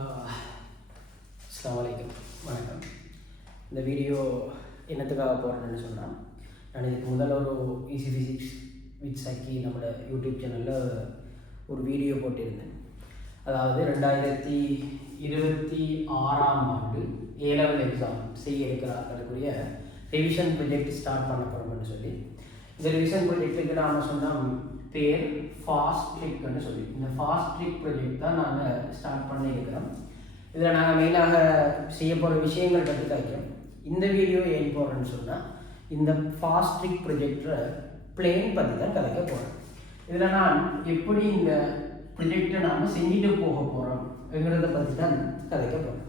அஸ்லாம் வலைக்கம் வணக்கம். இந்த வீடியோ என்னத்துக்காக போடுறேன்னு சொன்னால் நான் இதுக்கு முதல்ல ஒரு ஈஸி ஃபிசிக்ஸ் வித் சக்கி நம்மளோட யூடியூப் சேனலில் ஒரு வீடியோ போட்டிருந்தேன். அதாவது ரெண்டாயிரத்தி இருபத்தி ஆறாம் ஆண்டு ஏ லெவல் எக்ஸாம் செய்ய இருக்கிறார்களுக்குரிய ரிவிஷன் ப்ரொஜெக்ட் ஸ்டார்ட் பண்ண போகிறோம்னு சொல்லி. இந்த ரிவிஷன் ப்ரொஜெக்ட்டுக்கு நாம் சொன்னால் பேர் ஃபாஸ்ட் ட்ரிக்னு சொல்லி இந்த ஃபாஸ்ட் ட்ரிக் ப்ரொஜெக்ட் தான் நாங்கள் ஸ்டார்ட் பண்ணியிருக்கிறோம் இதில் நாங்கள் மெயினாக செய்ய போகிற விஷயங்கள் பற்றி காய்க்கிறோம் இந்த வீடியோ ஏன் போகிறேன்னு சொன்னால் இந்த ஃபாஸ்ட் ட்ரிக் ப்ரொஜெக்டரை பிளேன் பற்றி தான் கதைக்க போகிறேன் இதில் நான் எப்படி இந்த ப்ரொஜெக்டை நாம் செஞ்சுட்டு போக போகிறோம் அப்படிங்கிறத பற்றி தான் கதைக்க போகிறேன்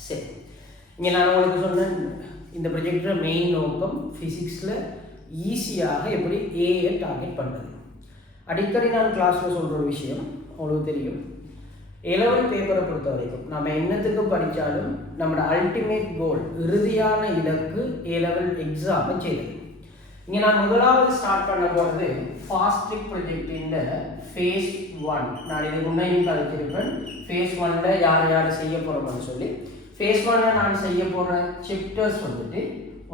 சரி. இங்கே நான் உங்களுக்கு சொன்னேன் இந்த ப்ரொஜெக்டரை மெயின் நோக்கம் ஃபிசிக்ஸில் ஈஸியாக எப்படி ஏஐ டார்கெட் பண்ணுறது அடிக்கடி நான் கிளாஸில் சொல்கிற ஒரு விஷயம் உங்களுக்கு தெரியும். இலவல் பேப்பரை பொறுத்த வரைக்கும் நம்ம என்னத்துக்கு படித்தாலும் நம்மளோட அல்டிமேட் கோல் இறுதியான இலக்கு ஏலெவல் எக்ஸாமை செய்யுது இங்கே நான் முதலாவது ஸ்டார்ட் பண்ண போகிறது ஃபாஸ்ட்ரிக் ப்ரொஜெக்டின் ஃபேஸ் ஒன் நான் இது முன்னையும் கழிச்சிருப்பேன் ஃபேஸ் ஒனில் யார் யார் செய்ய போகிறோம்னு சொல்லி ஃபேஸ் ஒனில் நான் செய்ய போகிற சிப்டர்ஸ் வந்துட்டு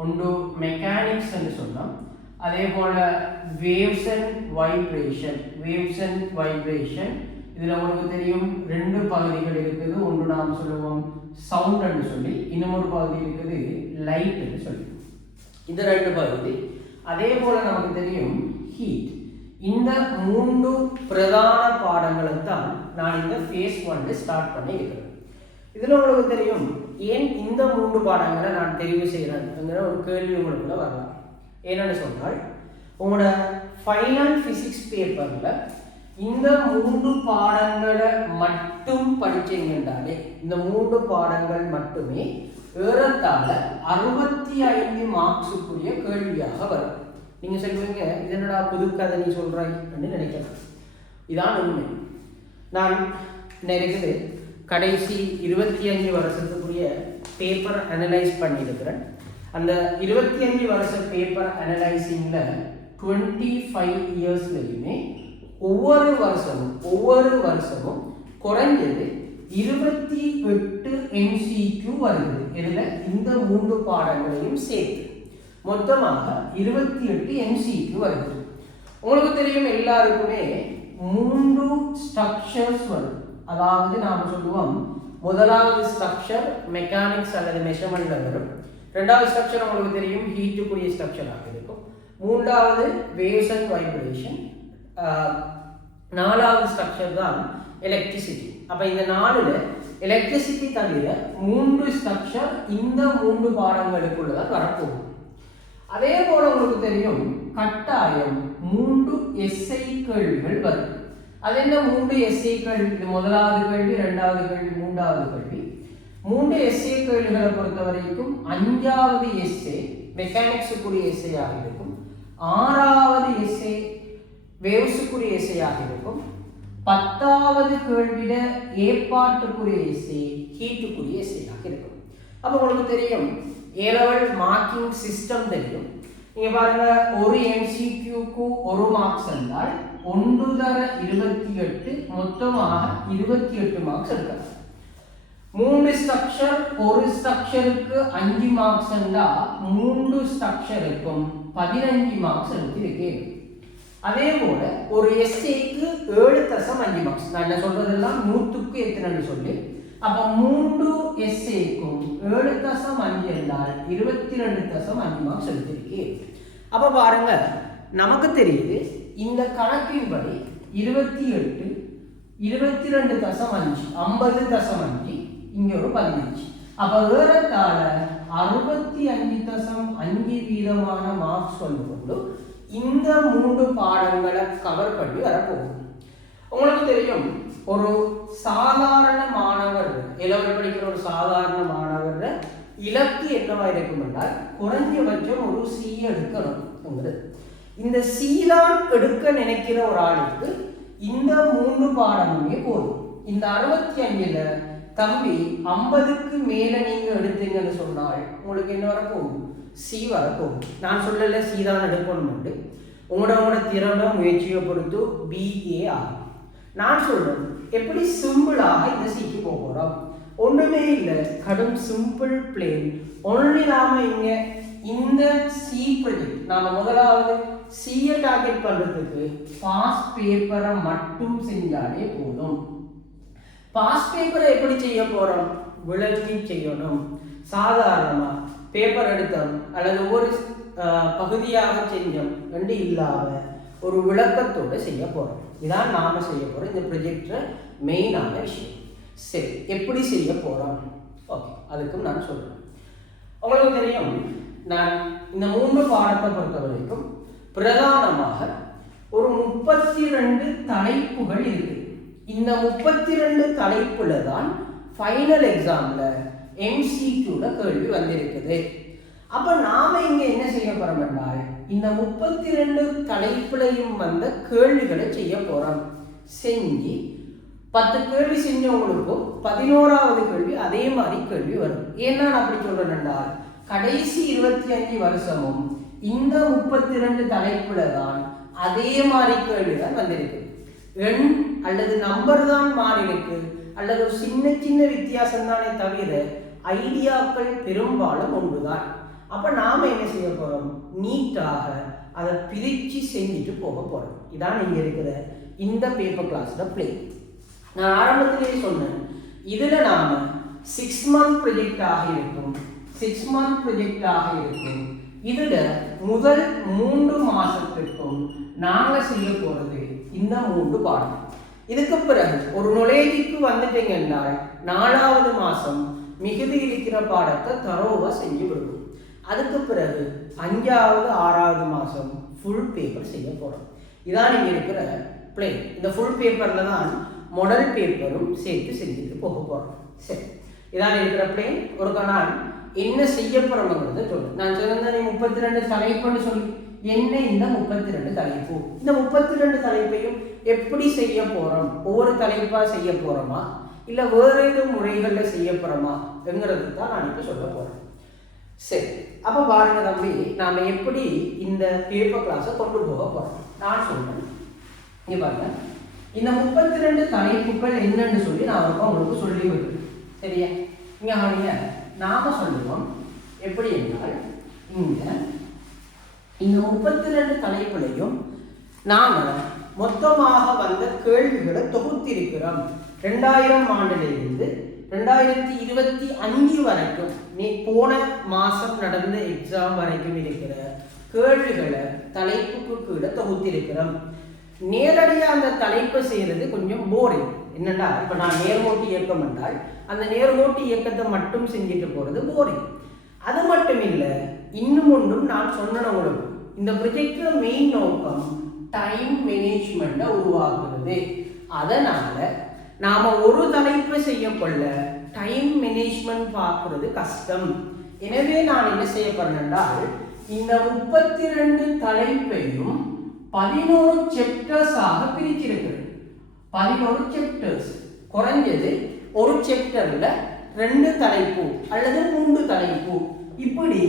ஒன்று மெக்கானிக்ஸ்ன்னு சொன்னோம். அதே போல் waves and vibration waves and vibration இதில் உங்களுக்கு தெரியும் ரெண்டு பகுதிகள் இருக்குது. ஒன்று நாம் சொல்லுவோம் சவுண்ட்னு சொல்லி இன்னொரு பகுதி இருக்குது லைட்னு சொல்லி. இந்த ரெண்டு பகுதி. அதே போல் நமக்கு தெரியும் ஹீட் இந்த மூன்று பிரதான பாடங்களை தான் நான் இந்த ஃபேஸ் ஒன்று ஸ்டார்ட் பண்ணி இருக்கிறேன். இதில் உங்களுக்கு தெரியும் ஏன் இந்த மூன்று பாடங்களை நான் தெரிவு செய்கிறேன் ஒரு கேள்வி உங்களுக்குள்ள வரலாம். என்னென்னு சொன்னால் உங்களோட ஃபைனல் ஃபிசிக்ஸ் பேப்பரில் இந்த மூன்று பாடங்களை மட்டும் படிச்சீங்கன்றாலே இந்த மூன்று பாடங்கள் மட்டுமே ஏறத்தாழ அறுபத்தி ஐந்து மார்க்ஸுக்குரிய கேள்வியாக வரும். நீங்கள் சொல்லுவீங்க இதனடா புது கதை நீ சொல்கிறாய் அப்படின்னு நினைக்கலாம். இதான் உண்மை. நான் நினைக்கிறது கடைசி இருபத்தி அஞ்சு வருஷத்துக்குரிய பேப்பர் அனலைஸ் பண்ணியிருக்கிறேன். அந்த இருபத்தி அஞ்சு வருஷ பேப்பர் அனலைசிங்கில் டுவெண்ட்டி ஃபைவ் இயர்ஸ்லையுமே ஒவ்வொரு வருஷமும் ஒவ்வொரு வருஷமும் குறைஞ்சது இருபத்தி எட்டு எம்சிக்யூ வருது. இதில் இந்த மூன்று பாடங்களையும் சேர்த்து. மொத்தமாக இருபத்தி எட்டு எம்சிக்யூ வருது. உங்களுக்கு தெரியும் எல்லாருக்குமே மூன்று ஸ்ட்ரக்சர்ஸ் வரும். அதாவது நாம் சொல்லுவோம் முதலாவது ஸ்ட்ரக்சர் மெக்கானிக்ஸ் அல்லது மெஷர்மெண்ட்டில் வரும். ரெண்டாவது ஸ்ட்ரக்சர் உங்களுக்கு தெரியும் ஹீட்டுக்குரிய ஸ்ட்ரக்சராக இருக்கும். மூன்றாவது வேவ்ஸ் அண்ட் வைப்ரேஷன் நாலாவது ஸ்ட்ரக்சர் தான் எலக்ட்ரிசிட்டி அப்போ இந்த நாலில் எலக்ட்ரிசிட்டி தவிர மூன்று ஸ்ட்ரக்சர் இந்த மூன்று பாடங்களுக்குள்ள தான் வரப்போகும் அதே போல உங்களுக்கு தெரியும் கட்டாயம் மூன்று எஸ்ஐ கேள்விகள் வரும். அது என்ன மூன்று எஸ்ஐ கேள்வி? இது முதலாவது கேள்வி ரெண்டாவது கேள்வி மூன்றாவது கேள்வி. மூன்று எஸ்ஏ கேள்விகளை பொறுத்த வரைக்கும் அஞ்சாவது எஸ்ஏ மெக்கானிக்ஸுக்குரிய எஸ்ஏயாக இருக்கும். ஆறாவது எஸ்ஏ வேவ்ஸுக்குரிய எஸ்ஏயாக இருக்கும். பத்தாவது கேள்வியில ஏற்பாட்டுக்குரிய இசை ஹீட்டுக்குரிய இசையாக இருக்கும். அப்போ உங்களுக்கு தெரியும் ஏலவல் மார்க்கிங் சிஸ்டம் தெரியும். நீங்க பாருங்க ஒரு எம்சிக்யூக்கு ஒரு மார்க்ஸ் என்றால் ஒன்று தர இருபத்தி எட்டு மொத்தமாக இருபத்தி எட்டு மார்க்ஸ் இருக்காது மூணு ஸ்ட்ரக்சர் ஒரு ஸ்ட்ரக்சருக்கு அஞ்சு மார்க்ஸ் இருந்தா மூன்று ஸ்ட்ரக்சருக்கும் பதினஞ்சு மார்க்ஸ் எடுத்திருக்கேன் அதே போல ஒரு எஸ்ஏக்கு ஏழு தசம் அஞ்சு மார்க்ஸ் நான் என்ன சொல்றதெல்லாம் நூற்றுக்கு எத்தனைன்னு சொல்லி. அப்ப மூன்று எஸ்ஏக்கும் ஏழு தசம் அஞ்சு என்றால் இருபத்தி ரெண்டு தசம் அஞ்சு மார்க்ஸ் எடுத்திருக்கேன் அப்ப பாருங்க நமக்கு தெரியுது இந்த கணக்கின்படி இருபத்தி எட்டு இருபத்தி ரெண்டு தசம் அஞ்சு ஐம்பது தசம் அஞ்சு இங்கே ஒரு பதினஞ்சு. அப்போ ஏறத்தாழ அறுபத்தி அஞ்சு தசம் அஞ்சு வீதமான மார்க்ஸ் வந்து கொண்டு இந்த மூன்று பாடங்களை கவர் பண்ணி வரப்போகுது. உங்களுக்கு தெரியும் ஒரு சாதாரண மாணவர் இளவல் படிக்கிற ஒரு சாதாரண மாணவர் இலக்கு என்னவா இருக்கும் என்றால் குறைஞ்சபட்சம் ஒரு சி எடுக்கணும்ங்கிறது இந்த சி தான் எடுக்க நினைக்கிற ஒரு ஆளுக்கு இந்த மூன்று பாடமுமே போதும். இந்த அறுபத்தி அஞ்சில் தம்பி ஐம்பதுக்கு மேல நீங்க எடுத்தீங்கன்னு சொன்னால் உங்களுக்கு என்ன வரப்போகும் சி வரப்போகும் நான் சொல்லல சி தான் எடுக்கணும் உங்களோட உங்களோட திறமை முயற்சியை பொறுத்து பிஏ ஆகும். நான் சொல்றேன் எப்படி சிம்பிளாக இந்த சிக்கு போகிறோம் ஒன்றுமே இல்லை கடும் சிம்பிள் பிளேன் ஒன்லி நாம இங்கே இந்த சி ப்ரொஜெக்ட் நாம முதலாவது சியை டார்கெட் பண்ணுறதுக்கு பாஸ் பேப்பரை மட்டும் செஞ்சாலே போதும். பாஸ் பேப்பரை எப்படி செய்ய போகிறோம் விளக்கி செய்யணும். சாதாரணமாக பேப்பர் எடுத்தோம் அல்லது ஒரு பகுதியாக செஞ்சோம் ரெண்டு இல்லாம ஒரு விளக்கத்தோடு செய்ய போகிறோம் இதான் நாம செய்ய போகிறோம் இந்த ப்ரொஜெக்ட்ல மெயினான விஷயம். சரி எப்படி செய்ய போகிறோம் ஓகே அதுக்கும் நான் சொல்கிறேன் உங்களுக்கு தெரியும் நான் இந்த மூன்று பாடத்தை பொறுத்த வரைக்கும் பிரதானமாக ஒரு முப்பத்தி ரெண்டு தலைப்புகள் இருக்குது இந்த முப்பத்தி ரெண்டு தலைப்புல தான் ஃபைனல் எக்ஸாமில் எம்சிக்யூவில் கேள்வி வந்திருக்குது. அப்போ நாம் இங்கே என்ன செய்ய போகிறோம் என்றால் இந்த முப்பத்தி ரெண்டு தலைப்புலையும் வந்த கேள்விகளை செய்ய போகிறோம் செஞ்சு பத்து கேள்வி செஞ்சவங்களுக்கும் பதினோராவது கேள்வி அதே மாதிரி கேள்வி வரும். ஏன்னா நான் அப்படி சொல்கிறேன் என்றால் கடைசி இருபத்தி அஞ்சு வருஷமும் இந்த முப்பத்தி ரெண்டு தலைப்புல தான் அதே மாதிரி கேள்விகள் வந்திருக்கு. எண் அல்லது நம்பர் தான் மாறியிருக்கு அல்லது ஒரு சின்ன சின்ன வித்தியாசம் தானே தவிர ஐடியாக்கள் பெரும்பாலும் ஒன்றுதான். அப்போ நாம் என்ன செய்ய போகிறோம் நீட்டாக அதை பிரித்து செஞ்சுட்டு போக போகிறோம் இதான் இங்கே இருக்கிற இந்த பேப்பர் கிளாஸில் பிளே நான் ஆரம்பத்திலேயே சொன்னேன். இதில் நாம் சிக்ஸ் மந்த் ப்ரொஜெக்டாக இருக்கும். சிக்ஸ் மந்த் ப்ரொஜெக்டாக இருக்கும். இதில் முதல் மூன்று மாதத்திற்கும் நாங்கள் செய்ய போகிறது இந்த மூன்று பாடம் இதுக்கு பிறகு ஒரு நுழைவுக்கு வந்துட்டீங்க நாலாவது மாதம் மிகுதி இருக்கிற பாடத்தை தரோவா செஞ்சு விடுவோம். அதுக்கு பிறகு அஞ்சாவது ஆறாவது மாதம் ஃபுல் பேப்பர் செய்ய போகிறோம் இதான் இங்கே இருக்கிற பிளேன் இந்த ஃபுல் பேப்பர்ல தான் மொடல் பேப்பரும் சேர்த்து செஞ்சுட்டு போக போகிறோம் சரி. இதான் இருக்கிற பிளேன் ஒரு நான் என்ன செய்ய போறோம்ங்கிறத சொல்லு. நான் சொன்ன முப்பத்தி ரெண்டு தலைப்புன்னு சொல்லி. என்ன இந்த முப்பத்தி ரெண்டு தலைப்பு. இந்த முப்பத்தி ரெண்டு தலைப்பையும் எப்படி செய்ய போகிறோம் ஒவ்வொரு தலைப்பாக செய்ய போகிறோமா இல்லை வேறு எதுவும் முறைகளில் செய்ய போறோமா? என்கிறது தான் நான் இப்போ சொல்ல போகிறேன் சரி அப்போ பாருங்க தம்பி நாம் எப்படி இந்த பேப்பர் கிளாஸை கொண்டு போக போகிறோம் நான் சொல்கிறேன் இங்கே பாருங்க. இந்த முப்பத்தி ரெண்டு தலைப்புகள் என்னன்னு சொல்லி நான் இப்போ உங்களுக்கு சொல்லி விடுவேன் சரியா? இங்கே அவங்க நாம சொல்லுவோம் எப்படி என்றால் இங்கே இந்த முப்பத்தி ரெண்டு தலைப்புலையும் நாம மொத்தமாக வந்த கேள்விகளை தொகுத்திருக்கிறோம். ரெண்டாயிரம் ஆண்டிலிருந்து ரெண்டாயிரத்தி இருபத்தி அஞ்சு வரைக்கும் நீ போன மாதம் நடந்த எக்ஸாம் வரைக்கும் இருக்கிற கேள்விகளை தலைப்புக்கு கீழே தொகுத்திருக்கிறோம். நேரடியாக அந்த தலைப்பை செய்கிறது கொஞ்சம் போரிங் என்னண்டா இப்போ நான் நேர்கோட்டு இயக்கம் என்றால் அந்த நேர்கோட்டு இயக்கத்தை மட்டும் செஞ்சுட்டு போகிறது போரிங் அது மட்டும் இல்லை இன்னும் ஒன்றும் நான் சொன்னேன் உங்களுக்கு இந்த ப்ரொஜெக்ட்ல மெயின் நோக்கம் டைம் மேனேஜ்மெண்ட்டை உருவாக்குறது. அதனால் நாம் ஒரு தலைப்பு செய்ய கொள்ள டைம் மேனேஜ்மெண்ட் பார்க்குறது கஷ்டம். எனவே நான் என்ன செய்ய போறேன்னால் இந்த முப்பத்தி ரெண்டு தலைப்பையும் பதினோரு செப்டர்ஸாக பிரிச்சிருக்கிறேன் பதினோரு செப்டர்ஸ் குறைஞ்சது ஒரு செப்டரில் ரெண்டு தலைப்பு அல்லது மூன்று தலைப்பு. இப்படி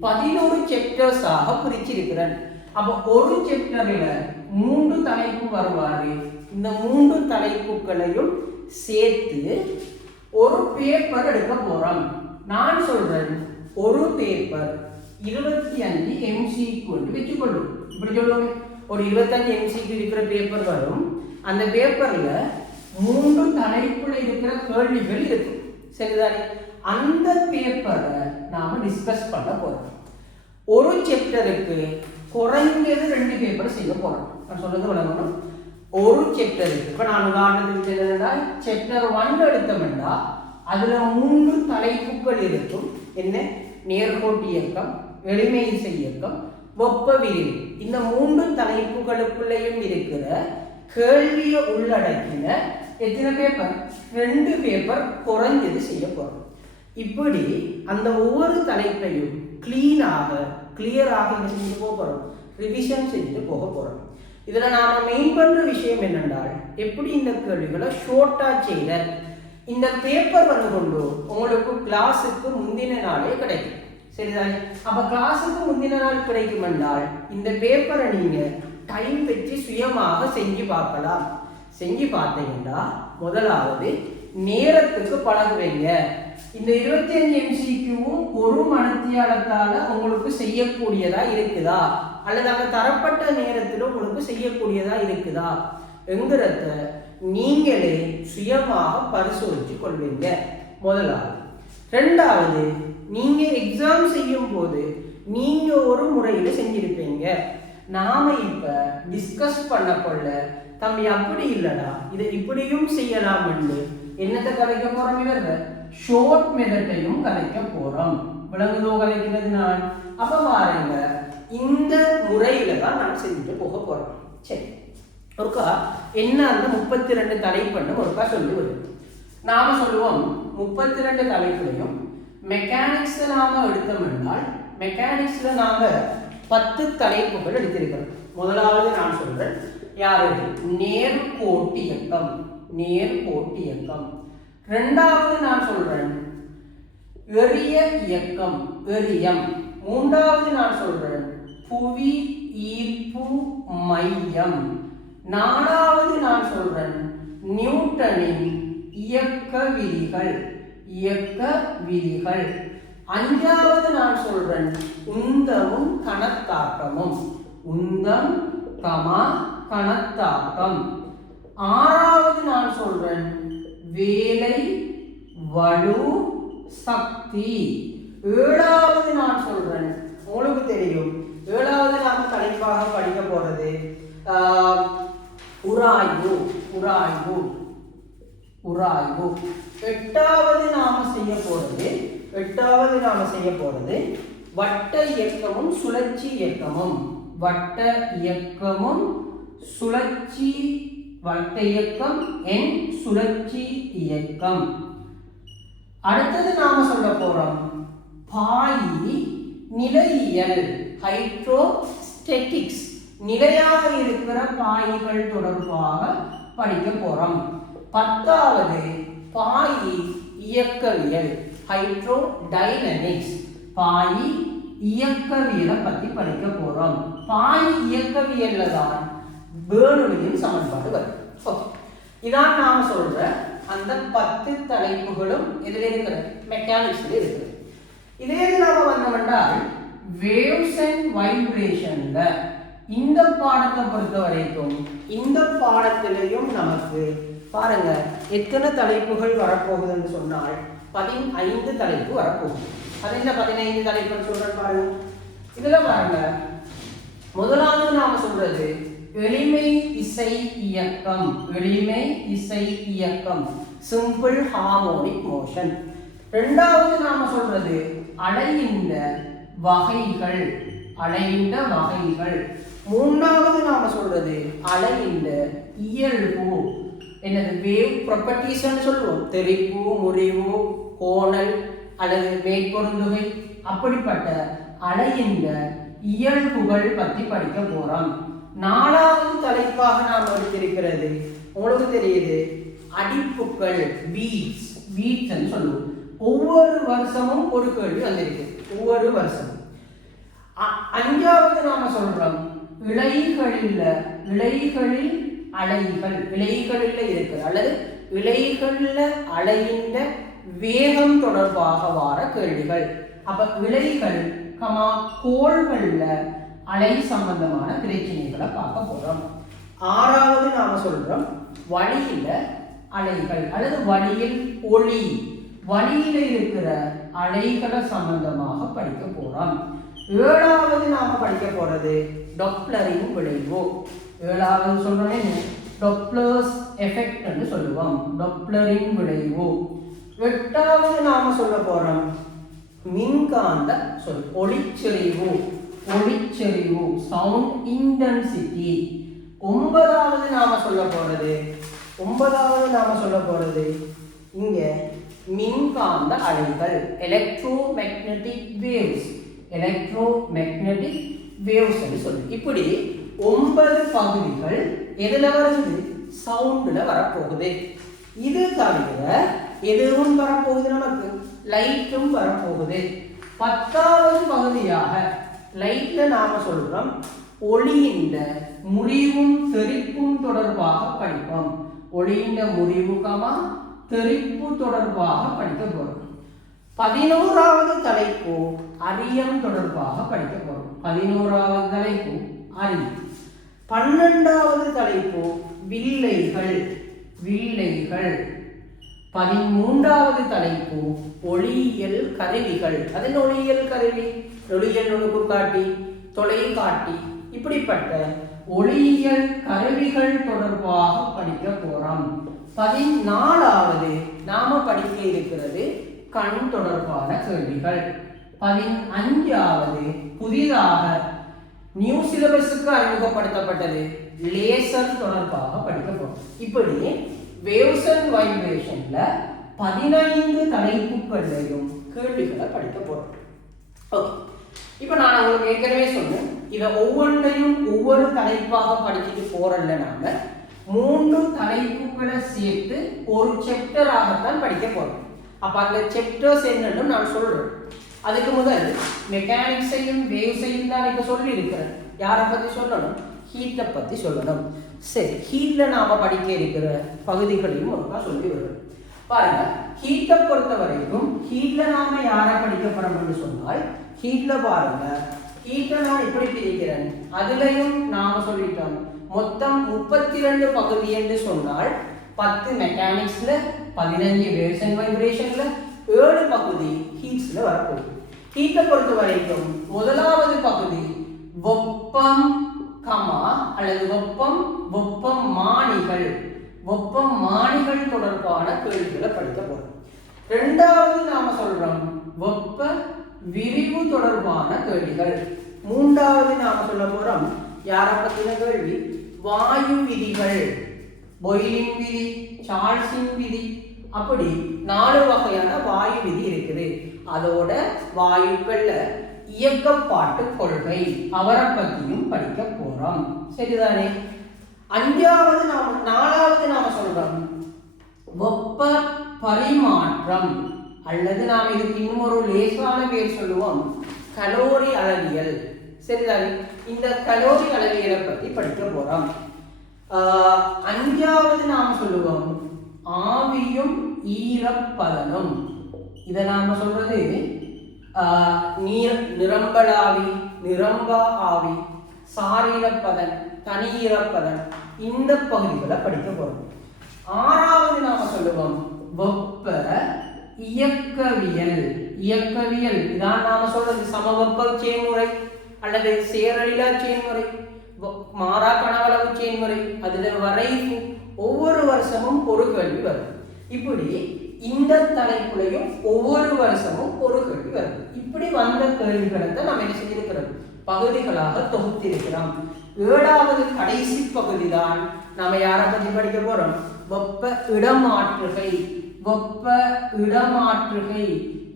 பதினோரு செப்டர்ஸாக பிரிச்சிருக்கிறேன். அப்போ ஒரு செப்டரில் மூன்று தலைப்பு வருவார் இந்த மூன்று தலைப்புகளையும் சேர்த்து ஒரு பேப்பர் எடுக்க போகிறோம் நான் சொல்கிறேன் ஒரு பேப்பர் இருபத்தி அஞ்சு எம்சிக்கு வச்சுக்கொள்ளும் இப்படி சொல்லுவோம் ஒரு இருபத்தஞ்சு எம்சிக்கு இருக்கிற பேப்பர் வரும். அந்த பேப்பரில் மூன்று தலைப்புல இருக்கிற கேள்விகள் இருக்கும். சரிதானே? அந்த பேப்பரை நாம் டிஸ்கஸ் பண்ண போகிறோம் ஒரு சாப்டருக்கு குறைஞ்சது ரெண்டு பேப்பர் செய்ய போகிறோம் நான் சொல்கிறது விளங்கணும். ஒரு சாப்டருக்கு இப்போ நான் உதாரணத்துக்கு சொல்லுறேன்னா சாப்டர் ஒன் எடுத்தோம்னா அதில் மூன்று தலைப்புகள் இருக்கும். என்ன? நேர்கோட்டு இயக்கம் எளிமை இயக்கம் வெப்ப விரிவு. இந்த மூன்று தலைப்புகளுக்குள்ளேயும் இருக்கிற கேள்வியை உள்ளடக்கின எத்தனை பேப்பர் ரெண்டு பேப்பர் குறைஞ்சது செய்ய போகிறோம் இப்படி அந்த ஒவ்வொரு தலைப்பையும் கிளீனாக கிளியராக என்ன செஞ்சுட்டு போக போகிறோம் ரிவிஷன் செஞ்சுட்டு போக போகிறோம் இதில் நாம் மெயின் பண்ணுற விஷயம் என்னென்றால் எப்படி இந்த கேள்விகளை ஷோர்ட்டாக செய்த இந்த பேப்பர் வந்து கொண்டு உங்களுக்கு கிளாஸுக்கு முந்தின நாளே கிடைக்கும். சரிதானே? அப்போ கிளாஸுக்கு முந்தின நாள் கிடைக்கும் என்றால் இந்த பேப்பரை நீங்கள் டைம் வச்சு சுயமாக செஞ்சு பார்க்கலாம். செஞ்சு பார்த்தீங்கன்னா முதலாவது நேரத்துக்கு பழகுவீங்க. இந்த இருபத்தி அஞ்சு எம்சிக்யூவும் ஒரு மனத்தியாலத்தால உங்களுக்கு செய்யக்கூடியதா இருக்குதா? அல்லது அங்க தரப்பட்ட நேரத்தில் உங்களுக்கு செய்யக்கூடியதா இருக்குதா? என்கிறத நீங்களே சுயமாக பரிசோதித்து கொள்வீங்க. முதலாவது. ரெண்டாவது நீங்க எக்ஸாம் செய்யும் போது நீங்க ஒரு முறையில செஞ்சிருப்பீங்க. நாம இப்ப டிஸ்கஸ் பண்ண கொள்ள தம்பி அப்படி இல்லடா இதை இப்படியும் செய்யலாம் என்று என்னத்தை கதைக்க போறோம் இவர்கள் ஷோர்ட் மெதட்டையும் கலைக்க போறோம். விலங்குதோ கலைக்கிறது நான். அப்ப பாருங்க இந்த முறையில தான் நான் செஞ்சுட்டு போக போறோம். சரி. ஒருக்கா என்ன அந்த முப்பத்தி ரெண்டு தலைப்புன்னு ஒருக்கா சொல்லி வரும் நாம சொல்லுவோம் முப்பத்தி ரெண்டு தலைப்புலையும் மெக்கானிக்ஸ் நாம எடுத்தோம் என்றால் மெக்கானிக்ஸ்ல நாம பத்து தலைப்புகள் எடுத்திருக்கிறோம். முதலாவது நான் சொல்றேன் யாரு? நேர்கோட்டு இயக்கம். நேர்கோட்டு இயக்கம். ரெண்டாவது நான் சொல்றேன். எரிய இயக்கம் எரியம். மூன்றாவது நான் சொல்றேன். புவி ஈர்ப்பு மையம். நாலாவது நான் சொல்றேன். நியூட்டனின் இயக்க விதிகள் இயக்க விதிகள். அஞ்சாவது நான் சொல்றேன். உந்தமும் கணத்தாக்கமும். உந்தம் கமா கணத்தாக்கம். ஆறாவது நான் சொல்றேன். வேலை வலு சக்தி. ஏழாவது நான் சொல்றேன். உங்களுக்கு தெரியும். ஏழாவது நாம தலைப்பாக படிக்க போறது உராய்வு உராய்வு உராய்வு. எட்டாவது நாம செய்ய போறது எட்டாவது நாம செய்ய போறது வட்ட இயக்கமும் சுழற்சி இயக்கமும். வட்ட இயக்கமும் சுழற்சி வட்ட இயக்கம் என் சுழற்சி இயக்கம். அடுத்தது நாம சொல்ல போறோம். பாயி நிலையியல் ஹைட்ரோஸ்டெட்டிக்ஸ் நிலையாக இருக்கிற பாய்கள் தொடர்பாக படிக்க போறோம். பத்தாவது பாயி இயக்கவியல் ஹைட்ரோ டைனமிக்ஸ் பாயி இயக்கவியலை பத்தி படிக்க போறோம். பாய் இயக்கவியல்ல தான் பேர்னுவின் சமன்பாடு வரும். ஓகே இதான் நாம சொல்ற அந்த பத்து தலைப்புகளும் இதுல இருக்கிறது. மெக்கானிக்ஸ்ல இருக்குது. இதே இது நாம வந்தோம் வேவ்ஸ் அண்ட் வைப்ரேஷன்ல இந்த பாடத்தை பொறுத்த வரைக்கும் இந்த பாடத்திலையும் நமக்கு பாருங்க எத்தனை தலைப்புகள் வரப்போகுதுன்னு சொன்னால் பதினைந்து தலைப்பு வரப்போகுது. அது பதினைந்து தலைப்புன்னு சொல்றேன் பாருங்க. இதுல பாருங்க. முதலாவது நாம சொல்றது எளிமை இசை இயக்கம். எளிமை இசை இயக்கம். சிம்பிள் ஹார்மோனிக் மோஷன் ரெண்டாவது நாம சொல்றது அலையின்ற வகைகள். அலையின்ற வகைகள். மூன்றாவது நாம சொல்றது அலையின்ற இயல்பு. என்னது? வேவ் ப்ராப்பர்ட்டிஸ்னு சொல்லுவோம். தெறிப்பு முறிவு கோணல் அல்லது மேற்பொருந்துகை. அப்படிப்பட்ட அலையின்ற இயல்புகள் பற்றி படிக்க போகிறோம் நாலாவது தலைப்பாக நாம் எடுத்திருக்கிறது. உங்களுக்கு தெரியுது? அடிப்புக்கள் பீட்ஸ் பீட்ஸ் சொல்லுவோம். ஒவ்வொரு வருஷமும் ஒரு கேள்வி வந்திருக்கு. ஒவ்வொரு வருஷமும். அ- அஞ்சாவது நாம சொல்றோம். இலைகளில் இலைகளில் அலைகள் இலைகளில் இருக்குது அல்லது இலைகளில் அலைகின்ற வேகம் தொடர்பாக வார கேள்விகள். அப்ப இலைகள் கமா கோள்கள்ல அலை சம்பந்தமான பிரச்சனைகளை பார்க்க போகிறோம் ஆறாவது நாம சொல்றோம் வழியில அலைகள் அல்லது வழியில் ஒளி. வழியில இருக்கிற அலைகளை சம்பந்தமாக படிக்க போறோம். ஏழாவது நாம படிக்க போறது டொப்ளரின் விளைவு. ஏழாவது சொல்றோமே டொப்ளர்ஸ் என்று சொல்லுவோம். டொப்ளரின் விளைவு. எட்டாவது நாம சொல்ல போறோம் மின்காந்த சொல் ஒளிச்செறிவு ஒளிச்செறிவு சவுண்ட் இன்டென்சிட்டி ஒன்பதாவது நாம சொல்ல போறது ஒன்பதாவது நாம சொல்ல போறது இங்க மின்காந்த அலைகள் electromagnetic waves electromagnetic waves சொல்லு. இப்படி ஒன்பது பகுதிகள் எதுல வருது? சவுண்டுல வரப்போகுது. இது தவிர எதுவும் வரப்போகுது நமக்கு? லைட்டும் வரப்போகுது. பத்தாவது பகுதியாக லைட்ல நாம சொல்றோம் ஒளியின் முறிவும் தெறிப்பும் தொடர்பாக படிப்போம். ஒளியின் முறிவு கமா தெரிப்பு தொடர்பாக படிக்க போறோம். பதினோராவது தலைப்பு அரியம் தொடர்பாக படிக்க போறோம். பதினோராவது தலைப்பு அரி பன்னெண்டாவது தலைப்பு வில்லைகள். வில்லைகள். பதிமூன்றாவது தலைப்பு ஒளியியல் கருவிகள். அதன் ஒளியியல் கருவி? ஒளியியல் நுணுக்கு காட்டி தொலைக்காட்டி இப்படிப்பட்ட ஒளியியல் கருவிகள் தொடர்பாக படிக்க போறோம். பதினாலாவது நாம படிக்க இருக்கிறது கண் தொடர்பான கேள்விகள். பதினஞ்சாவது புதிதாக நியூ சிலபஸுக்கு அறிமுகப்படுத்தப்பட்டது. லேசர் தொடர்பாக படிக்க போறோம். இப்படி வேவ்ஸ் அண்ட் வைப்ரேஷன்ல பதினைந்து தலைப்புகளையும் கேள்விகளை படிக்க போறோம். ஓகே இப்போ நான் உங்களுக்கு ஏற்கனவே சொன்னேன். இதை ஒவ்வொன்றையும் ஒவ்வொரு தலைப்பாக படிச்சுட்டு போறல நாம. மூன்று தலைப்புகளை சேர்த்து ஒரு செப்டராகத்தான் படிக்க போறோம். அப்போ அந்த செப்டர்ஸ் என்னன்னு நான் சொல்றேன். அதுக்கு முதல் மெக்கானிக்ஸையும் வேவ்ஸையும் தான் இப்போ சொல்லி இருக்கிறேன் யாரை பற்றி சொல்லணும்? ஹீட்டை பற்றி சொல்லணும். சரி ஹீட்டில் நாம் படிக்க இருக்கிற பகுதிகளையும் ஒன்றா சொல்லி வருவேன் பாருங்க ஹீட்டை பொறுத்த வரைக்கும் ஹீட்டில் நாம் யாரை படிக்க சொன்னால் ஹீட்டில் பாருங்க ஹீட்டை நான் எப்படி பிரிக்கிறேன்? அதுலேயும் நாம் சொல்லிட்டோம் மொத்தம் முப்பத்தி ரெண்டு பகுதி என்று சொன்னால் பத்து மெக்கானிக்ஸில் பதினஞ்சு வேவ்ஸ் அண்ட் வைப்ரேஷனில் ஏழு பகுதி ஹீட்ஸில் வரப்போகுது. ஹீட்டை பொறுத்த வரைக்கும் முதலாவது பகுதி வெப்பம் கமா அல்லது வெப்பம் வெப்பம் மானிகள். வெப்பம் மானிகள் தொடர்பான கேள்விகளை படிக்க போறோம். ரெண்டாவது நாம சொல்றோம் வெப்ப விரிவு தொடர்பான கேள்விகள். மூன்றாவது நாம சொல்ல போறோம் யாரை பத்தின கேள்வி? வாயு விதிகள். பொயிலின் விதி சார்ல்ஸின் விதி. அப்படி நாலு வகையான வாயு விதி இருக்குது. அதோட வாயுக்கள்ல இயக்கப்பாட்டு கொள்கை. அவரை பத்தியும் படிக்க போறோம் சரிதானே? அஞ்சாவது நாம் நாலாவது நாம் சொல்கிறோம் வெப்ப பரிமாற்றம். அல்லது நாம் இதுக்கு இன்னொரு லேசான பேர் சொல்லுவோம். கலோரி அளவியல். சரிதானே? இந்த கலோரி அளவியலை பற்றி படிக்க போகிறோம் அஞ்சாவது நாம் சொல்லுவோம். ஆவியும் ஈரப்பதனும். இதை நாம் சொல்றது நீர் நிரம்பலாவி நிரம்பா ஆவி சாரீரப்பதன் தனியிறப்பதன் இந்த பகுதிகளை படிக்க போறோம். ஆறாவது நாம சொல்லுவோம் வெப்ப இயக்கவியல். இயக்கவியல். இதான் நாம சொல்றது சமவெப்ப செயல்முறை அல்லது சேரலிலா செயல்முறை. வ- மாறா கனவளவு செயல்முறை. அதுல வரைவு ஒவ்வொரு வருஷமும் ஒரு கேள்வி வரும். இப்படி இந்த தலைப்புலையும் ஒவ்வொரு வருஷமும் ஒரு கேள்வி வரும். இப்படி வந்த கேள்விகளை தான் நம்ம என்ன செஞ்சிருக்கிறோம் பகுதிகளாக தொகுத்திருக்கிறோம். ஏழாவது கடைசி பகுதி தான் நாம யாரை பற்றி படிக்க போறோம்? வெப்ப இடமாற்றுகை. வெப்ப இடமாற்றுகை.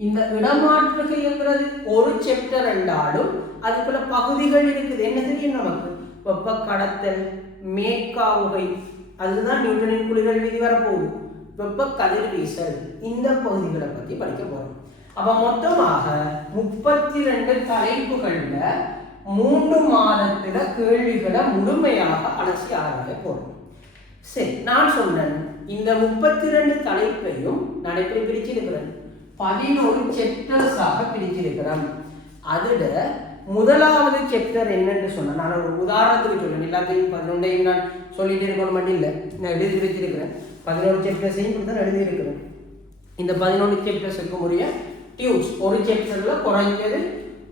இந்த இடமாற்றுகை என்றது ஒரு செப்டர் என்றாலும் அதுக்குள்ள பகுதிகள் இருக்குது. என்ன தெரியும் நமக்கு? வெப்ப கடத்தல் மேற்காவுகை அதுதான் நியூட்டனின் குளிர்கள் விதி வரப்போகுது. வெப்ப கதிர்வீசல் இந்த பகுதிகளை பத்தி படிக்க போறோம். அப்ப மொத்தமாக முப்பத்தி ரெண்டு தலைப்புகள்ல மூன்று மாதத்துல கேள்விகளை முழுமையாக அலசி ஆராய போறோம். சரி நான் சொன்னேன் இந்த முப்பத்தி ரெண்டு தலைப்பையும் நான் எப்படி பிரிச்சிருக்கிறேன். பதினோரு செப்டர்ஸாக பிரிச்சிருக்கிறேன். அதுல முதலாவது செப்டர் என்னன்னு சொன்னேன் நான் ஒரு உதாரணத்துக்கு சொல்றேன். எல்லாத்தையும் பதினொன்றையும் நான் சொல்லிட்டு இருக்கணும் மட்டும் இல்லை. நான் எழுதி வச்சிருக்கிறேன் பதினோரு செப்டர்ஸையும் இப்படி தான் எழுதியிருக்கிறேன். இந்த பதினொன்று செப்டர்ஸுக்கு உரிய டியூப்ஸ் ஒரு செப்டரில் குறைஞ்சது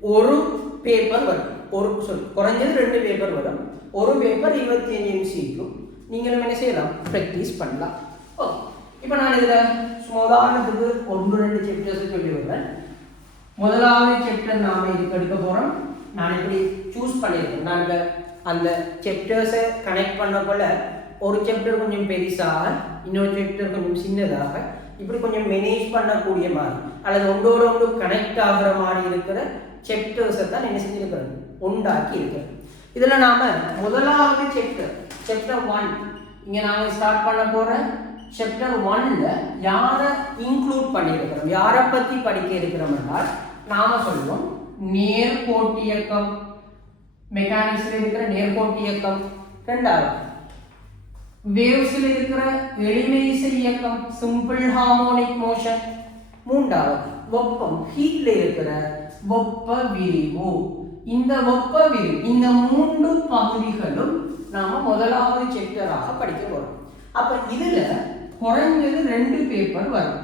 ஒரு பேப்பர் வரும். ஒரு சொல் குறைஞ்சது ரெண்டு பேப்பர் வரும். ஒரு பேப்பர் இருபத்தி அஞ்சு எம்சிக்கும் நீங்களும் என்ன செய்யலாம்? ப்ராக்டிஸ் பண்ணலாம். ஓ இப்போ நான் இதில் சும்மா உதாரணத்துக்கு ஒன்று ரெண்டு சாப்டர்ஸ் சொல்லி வருவேன். முதலாவது சாப்டர் நாம் இதுக்கு எடுக்க போகிறோம் நான் இப்படி சூஸ் பண்ணியிருக்கேன் நான் அந்த சாப்டர்ஸை கனெக்ட் பண்ண போல ஒரு சாப்டர் கொஞ்சம் பெருசாக இன்னொரு சாப்டர் கொஞ்சம் சின்னதாக இப்படி கொஞ்சம் மேனேஜ் பண்ணக்கூடிய மாதிரி அல்லது ஒன்றோடு ஒன்று கனெக்ட் ஆகுற மாதிரி இருக்கிற சாப்டர்ஸை தான் என்ன செஞ்சிருக்கிறேன் உண்டாக்கி இருக்கிறது. இதில் நாம் முதலாவது செப்டர் செப்டர் ஒன் இங்கே நாங்கள் ஸ்டார்ட் பண்ண போகிற செப்டர் ஒன்ல யாரை இன்க்ளூட் பண்ணியிருக்கிறோம்? யாரை பற்றி படிக்க இருக்கிறோம் என்றால் நாம் சொல்லுவோம் நேர்கோட்டியக்கம் மெக்கானிக்ஸில் இருக்கிற நேர்கோட்டியக்கம் ரெண்டாவது வேவ்ஸில் இருக்கிற எளிமைசை இயக்கம். சிம்பிள் ஹார்மோனிக் மோஷன் மூன்றாவது வெப்பம் ஹீட்டில் இருக்கிற வெப்ப விரிவு. இந்த வெப்ப இந்த மூன்று பகுதிகளும் நாம முதலாவது செக்டராக படிக்க போறோம். அப்ப இதுல குறைஞ்சது ரெண்டு பேப்பர் வரும்.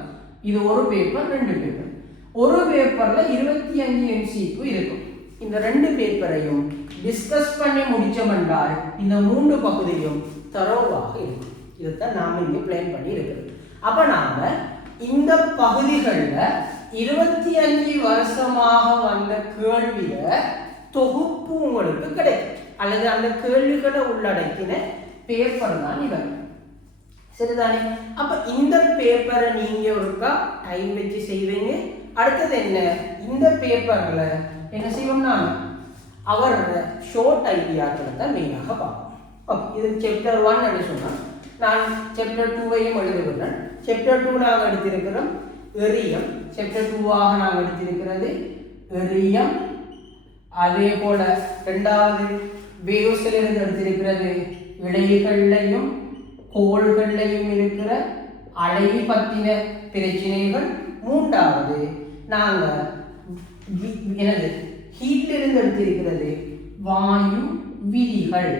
இது ஒரு பேப்பர் ரெண்டு பேப்பர் ஒரு பேப்பர்ல இருபத்தி அஞ்சு எம்சிக்கு இருக்கும். இந்த ரெண்டு பேப்பரையும் டிஸ்கஸ் பண்ணி முடிச்சமென்றால் இந்த மூன்று பகுதியும் தரோவாக இருக்கும். இதைத்தான் நாம இங்கே பிளான் பண்ணி இருக்கிறோம். அப்ப நாம இந்த பகுதிகளில் இருபத்தி அஞ்சு வருஷமாக வந்த கேள்வியை தொகுப்பு உங்களுக்கு கிடைக்கும். அல்லது அந்த கேள்விகளை உள்ளடக்கின பேப்பர் தான் இவன் சரிதானே? அப்ப இந்த பேப்பரை நீங்க ஒருக்கா டைம் வச்சு செய்வீங்க. அடுத்தது என்ன? இந்த பேப்பர்ல என்ன செய்வோம்னா அவரோட அவர் ஷோர்ட் ஐடியாக்களை தான் மெயினாக பார்ப்போம். இது செப்டர் ஒன் என்று சொன்னால் நான் செப்டர் டூவையும் எழுதுகிறேன். செப்டர் டூ நாங்கள் எடுத்திருக்கிறோம். எரியம் செப்டர் டூவாக நாங்கள் எடுத்திருக்கிறது. எரியம் அதே போல ரெண்டாவது வேவ்ஸில் இருந்து எடுத்திருக்கிறது இழைகள்லையும் கோள்கள்லையும் இருக்கிற அலை பற்றின பிரச்சனைகள் மூன்றாவது. நாங்கள் எனது ஹீட்டிலிருந்து எடுத்திருக்கிறது வாயு விதிகள்.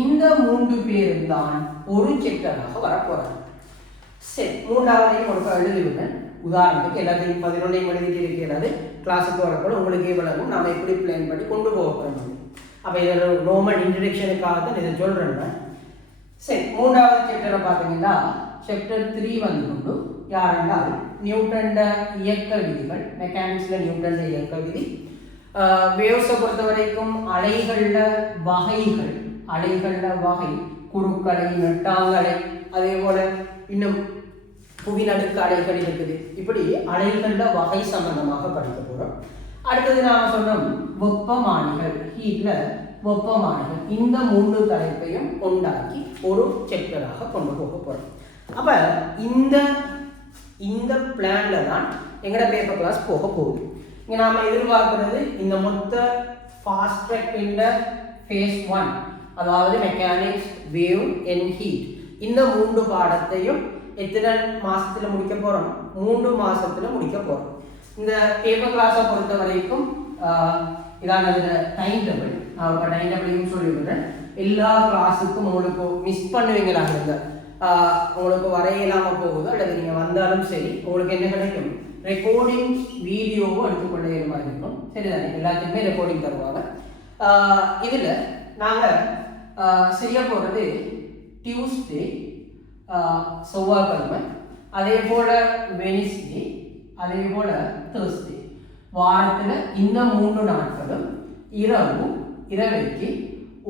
இந்த மூன்று பேரும் தான் ஒரு செக்டராக வரப்போகிறது சரி மூன்றாவதையும் கொடுக்க எழுதிவிடுவேன் உதாரணத்துக்கு எல்லாத்தையும் பதினொன்றையும் எழுதிட்டு இருக்கிறது கிளாஸுக்கு வரக்கூட உங்களுக்கே விளங்கும். நாம் எப்படி பிளான் பண்ணி கொண்டு போக போகிறோம் அப்போ இதில் ரோமன் இன்ட்ரடக்ஷனுக்காக தான் இதை சொல்கிறேன் சரி மூன்றாவது சாப்டரை பார்த்தீங்கன்னா சாப்டர் த்ரீ வந்து கொண்டு யாரென்றால் நியூட்டன்ட இயக்க விதிகள் மெக்கானிக்ஸில் நியூட்டன்ட இயக்க விதி வேவ்ஸை பொறுத்த வரைக்கும் அலைகளில் வகைகள் அலைகளில் வகை குறுக்கலை நெட்டாங்கலை அதே போல் இன்னும் புவிநடுக்கு அலைகள் இருக்குது. இப்படி அலைகளில் வகை சம்பந்தமாக படிக்க போகிறோம் அடுத்தது நாம் சொன்னோம் வெப்பமானிகள். ஹீட்ல வெப்பமானிகள். இந்த மூன்று தலைப்பையும் உண்டாக்கி ஒரு செக்டராக கொண்டு போக போகிறோம் அப்போ இந்த இந்த பிளானில் தான் எங்களோட பேப்பர் கிளாஸ் போக போகுது. இங்கே நாம் எதிர்பார்க்குறது இந்த மொத்த ஃபாஸ்ட் ட்ராக் இந்த ஃபேஸ் ஒன் அதாவது மெக்கானிக்ஸ் வேவ் அண்ட் ஹீட் இந்த மூன்று பாடத்தையும் எத்தனை மாசத்துல முடிக்க போறோம்? மூன்று மாசத்துல முடிக்க போறோம். இந்த பேப்பர் கிளாஸை பொறுத்த வரைக்கும் இதான டைம் டேபிள் நான் டைம் டேபிளையும் சொல்லிவிடுறேன் எல்லா கிளாஸுக்கும் உங்களுக்கு மிஸ் பண்ணுவீங்களா இருந்த உங்களுக்கு வர போகுதோ அல்லது நீங்க வந்தாலும் சரி உங்களுக்கு என்ன கிடைக்கும்? ரெக்கார்டிங் வீடியோவும் எடுத்துக்கொண்டே மாதிரி இருக்கும். சரிதானே எல்லாத்துக்குமே ரெக்கார்டிங் தருவாங்க. இதில் நாங்கள் செய்ய போகிறது டியூஸ்டே செவ்வாய்க்கிழமை அதே போல் வெனிஸ்டே அதே போல் தேர்ஸ்டே. வாரத்தில் இந்த மூன்று நாட்களும் இரவு இரவைக்கு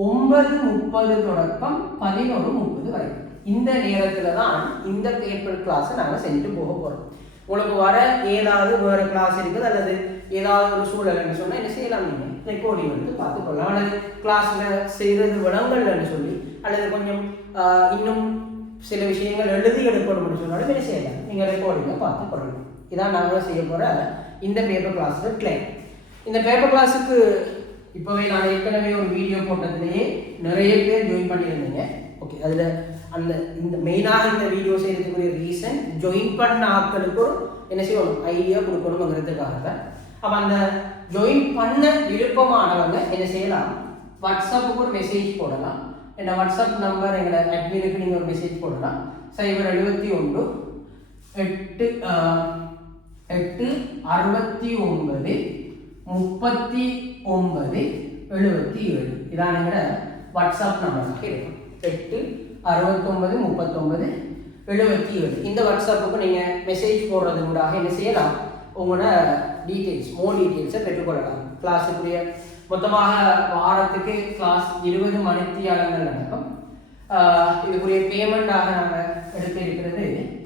ஒன்பது முப்பது தொடக்கம் பதினோரு முப்பது வரைக்கும் இந்த நேரத்தில் தான் இந்த பேப்பர் கிளாஸை நாங்கள் செஞ்சுட்டு போக போகிறோம் உங்களுக்கு வர ஏதாவது வேறு கிளாஸ் இருக்குது அல்லது ஏதாவது ஒரு சூழல்னு சொன்னால் என்ன செய்யலாம் நீங்கள் ரெக்கார்டிங் வந்து பார்த்துக்கொள்ளலாம். அல்லது கிளாஸில் செய்கிறது விளங்கல்னு சொல்லி அல்லது கொஞ்சம் இன்னும் சில விஷயங்கள் எழுதி எடுக்கணும்னு சொன்னாலும் என்ன செய்யலாம் நீங்கள் ரெக்கார்டிங்கை பார்த்து கொள்ளலாம். இதான் நாங்கள் செய்ய போகிற இந்த பேப்பர் கிளாஸில் கிளைம் இந்த பேப்பர் கிளாஸுக்கு இப்போவே நான் ஏற்கனவே ஒரு வீடியோ போட்டதுலேயே நிறைய பேர் ஜாயின் பண்ணியிருந்தீங்க. ஓகே அதில் அந்த இந்த மெயினாக இந்த வீடியோ செய்யறதுக்குரிய ரீசன் ஜாயின் பண்ண ஆட்களுக்கு என்ன செய்யணும்? ஐடியா கொடுக்கணுங்கிறதுக்காக தான் அப்போ அந்த ஜாயின் பண்ண விருப்பமானவங்க என்ன செய்யலாம்? வாட்ஸ்அப்புக்கு ஒரு மெசேஜ் போடலாம். என்ன வாட்ஸ்அப் நம்பர் எங்களை அட்மினுக்கு நீங்கள் ஒரு மெசேஜ் போடலாம். சைபர் எழுபத்தி ஒன்று எட்டு எட்டு அறுபத்தி ஒன்பது முப்பத்தி ஒன்பது எழுபத்தி ஏழு. இதான் எங்களோட வாட்ஸ்அப் நம்பர் இருக்கும் எட்டு அறுபத்தொம்பது முப்பத்தொம்பது எழுபத்தி ஏழு. இந்த வாட்ஸ்அப்புக்கு நீங்கள் மெசேஜ் போடுறது கூட என்ன செய்யலாம்? உங்களோட டீட்டெயில்ஸ் மோர் டீட்டெயில்ஸை பெற்றுக்கொள்ளலாம். கிளாஸுக்குரிய மொத்தமாக வாரத்துக்கு கிளாஸ் இருபது மணித்தியாலங்கள் நடக்கும். இதுக்குரிய பேமெண்ட்டாக நாங்கள் எடுத்து இருக்கிறது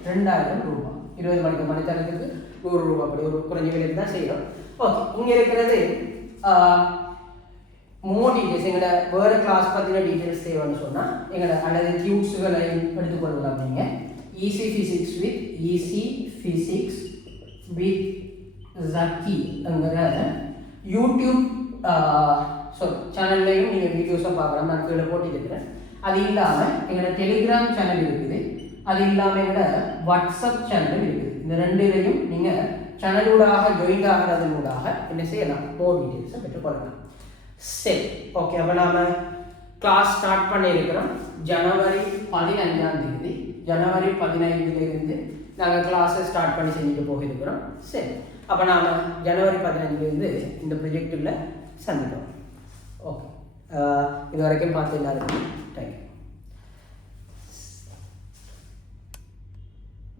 ரெண்டாயிரம் ரூபாய். இருபது மணிக்கு மணித்தரத்துக்கு நூறு ரூபாய். அப்படி ஒரு குறைஞ்ச விலைக்கு தான் செய்கிறோம் ஓகே இங்கே இருக்கிறது மோ டீட்டெயில்ஸ் எங்களோட வேறு கிளாஸ் பற்றின டீட்டெயில்ஸ் தேவைன்னு சொன்னால் எங்களோட அல்லது டியூப்ஸுகளை எடுத்துக்கொள்ளலாம் நீங்கள் easy physics with easy physics with ஜக்கிங்கிற YouTube so சேனல்லையும் நீங்கள் வீடியோஸும் பார்க்கலாம் நான் கீழே போட்டிருக்கிறேன். அது இல்லாமல் எங்களோட டெலிகிராம் சேனல் இருக்குது. அது இல்லாமல் எங்களோட வாட்ஸ்அப் சேனலும் இருக்குது. இந்த ரெண்டு இதையும் நீங்கள் சேனலூடாக ஜாயின் ஆகிறதனூடாக என்ன செய்யலாம்? மோர் டீட்டெயில்ஸை பெற்றுக்கொள்ளலாம். சரி ஓகே அப்போ நாம் கிளாஸ் ஸ்டார்ட் பண்ணியிருக்கிறோம். ஜனவரி பதினைஞ்சாம் தேதி. ஜனவரி பதினைந்துலேருந்து நாங்கள் கிளாஸை ஸ்டார்ட் பண்ணி செஞ்சுட்டு போயிருக்கிறோம். சரி அப்போ நாம் ஜனவரி பதினஞ்சுலேருந்து இந்த ப்ரொஜெக்டில் சந்திப்போம் ஓகே இது வரைக்கும் பார்த்து எல்லாருக்கும் தேங்க்யூ